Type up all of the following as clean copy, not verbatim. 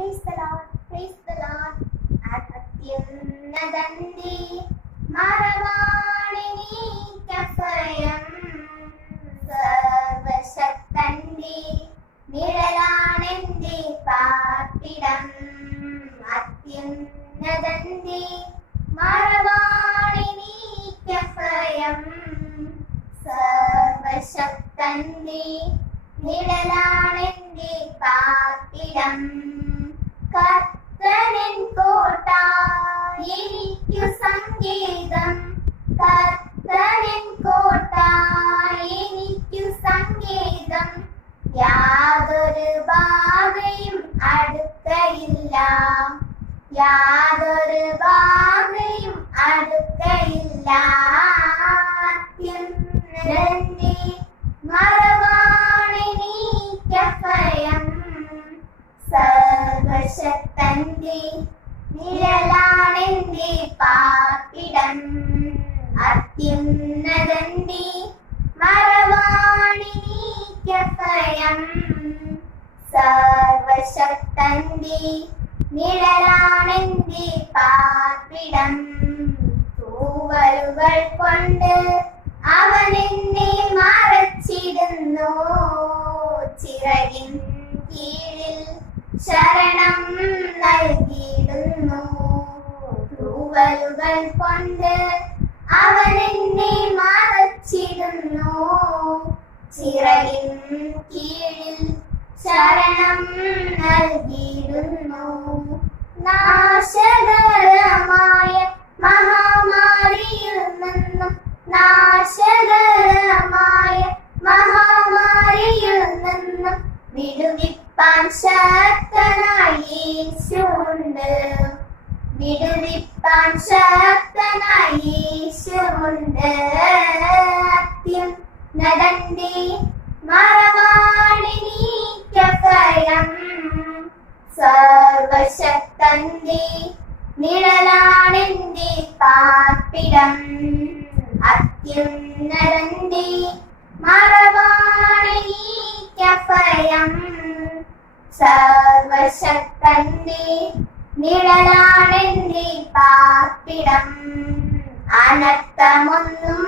Praise the Lord, praise the Lord. അത്യുന്നതന്റെ മറവാണിനിക്കഭയം സർവശക്തന്റെ നിഴലാണെന്റെ പാർപ്പിടം. അത്യുന്നതന്റെ മറവാണിനിക്കഭയം സർവശക്തന്റെ നിഴലാണെന്റെ പാർപ്പിടം. കർത്തനൻ കോട്ട എനിക്കു സങ്കേതം, കർത്തനൻ കോട്ട എനിക്കു സങ്കേതം. യാതൊരു ബാധയും അടുക്കയില്ല, യാതൊരു ബാധയും അടുക്കയില്ല. അത്യുന്നതന്റെ മറവാണിനിക്കഭയം സർവശക്തന്റെ നിഴലാണെന്റെ പാർപ്പിടം. അത്യുന്നതന്റെ മറവാണിനിക്കഭയം സർവശക്തന്റെ നിഴലാണെന്റെ പാർപ്പിടം. തൂവലുകൾ കൊണ്ട് അവൻ എന്നെ മറച്ചിടുന്നു, ചിറകിൻ കീഴിൽ ശരണം നൽകിയിടുന്നു. തൂവലുകൾ കൊണ്ട് അവൻ എന്നെ മറച്ചിടുന്നു, ചിറകിൻ കീഴിൽ ശരണം നൽകിയിടുന്നു. നാശകരമായ മഹാമാരിയിൽ നിന്നും, നാശകരമായ മഹാമാരിയിൽ നിന്നും വിടുവിപ്പാൻ ശക്തനായ യേശുവുണ്ട്, വിടുവിപ്പാൻ ശക്തനായ യേശുവുണ്ട്. അത്യുന്നതന്റെ മറവാണിനിക്കഭയം സർവശക്തന്റെ നിഴലാണെന്റെ പാർപ്പിടം. അത്യുന്നതന്റെ മറവാണിനിക്കഭയം സർവശക്തന്റെ നിഴലാണെന്റെ പാർപ്പിടം. അനർത്ഥമൊന്നും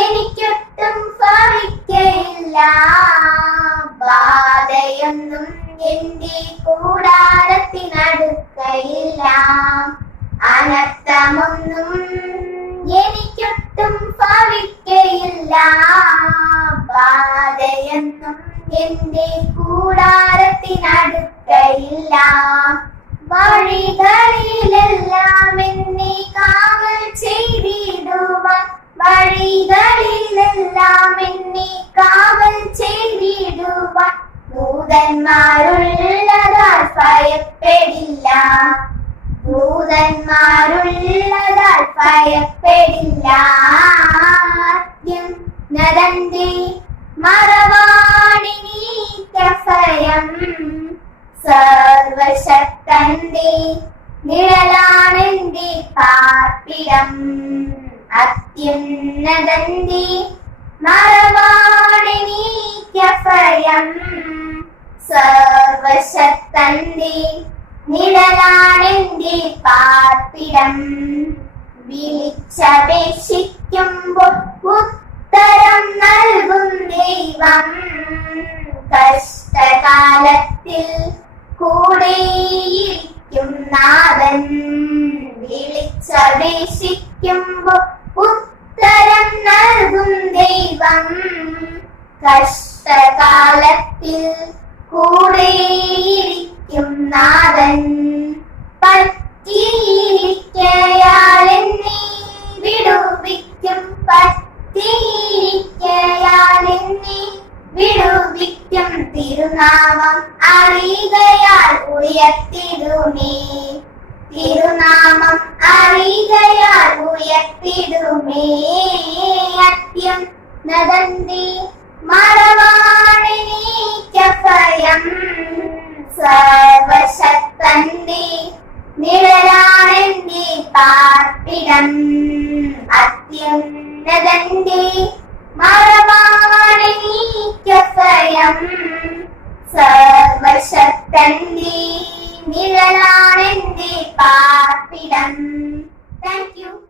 എനിക്കൊട്ടും ഭവിക്കയില്ല, ബാധയൊന്നും എന്റെ കൂടാരത്തിനടുക്കയില്ല. അനർത്ഥമൊന്നും എനിക്കൊട്ടും ഭവിക്കയില്ല, ബാധയൊന്നും എന്റെ കൂടാരത്തിനടുക്കയില്ല. വഴികളിലെല്ലാം എന്നെ കാവൽ ചെയ്തിടുവാൻ, വഴികളിലെല്ലാം എന്നെ കാവൽ ചെയ്തിടുവാൻ ദൂതന്മാരുള്ളതാൽ ഭയപ്പെടില്ല, ദൂതന്മാരുള്ളതാൽ ഭയപ്പെടില്ല. അത്യുന്നതന്റെ മറവാണിനിക്കഭയം സർവശക്തന്റെ നിഴലാണെന്റെ പാർപ്പിടം. അത്യുന്നതന്റെ മറവാണിനിക്കഭയം സർവശക്തന്റെ നിഴലാണെന്റെ പാർപ്പിടം. വിളിച്ചപേക്ഷിക്കുമ്പോൾ ഉത്തരം നൽകും ദൈവം, കഷ്ടകാലത്തിൽ കൂടെയിരിക്കും നാഥൻ. വിളിച്ചപേക്ഷിക്കുമ്പോൾ ഉത്തരം നൽകും ദൈവം, കഷ്ടകാലത്തിൽ കൂടെയിരിക്കും നാഥൻ. പറ്റിയിരിക്കയാൽ എന്നെ വിടുവിക്കും, പറ്റിയിരിക്കയാൽ എന്നെ വിടുവിക്കും. തിരുനാമം അറിയുകയാൽ ഉയർത്തിടുമേ, തിരുനാമം അറിയുകയാൽ ഉയർത്തിടുമേ. അത്യുന്നതന്റെ മറവാണിനിക്കഭയം സർവശക്തന്റെ നിഴലാണെന്റെ പാർപ്പിടം. അത്യുന്നതന്റെ മറവാണിനിക്കഭയം സർവശക്തന്റെ നിഴലാണെന്റെ പാർപ്പിടം. Thank you.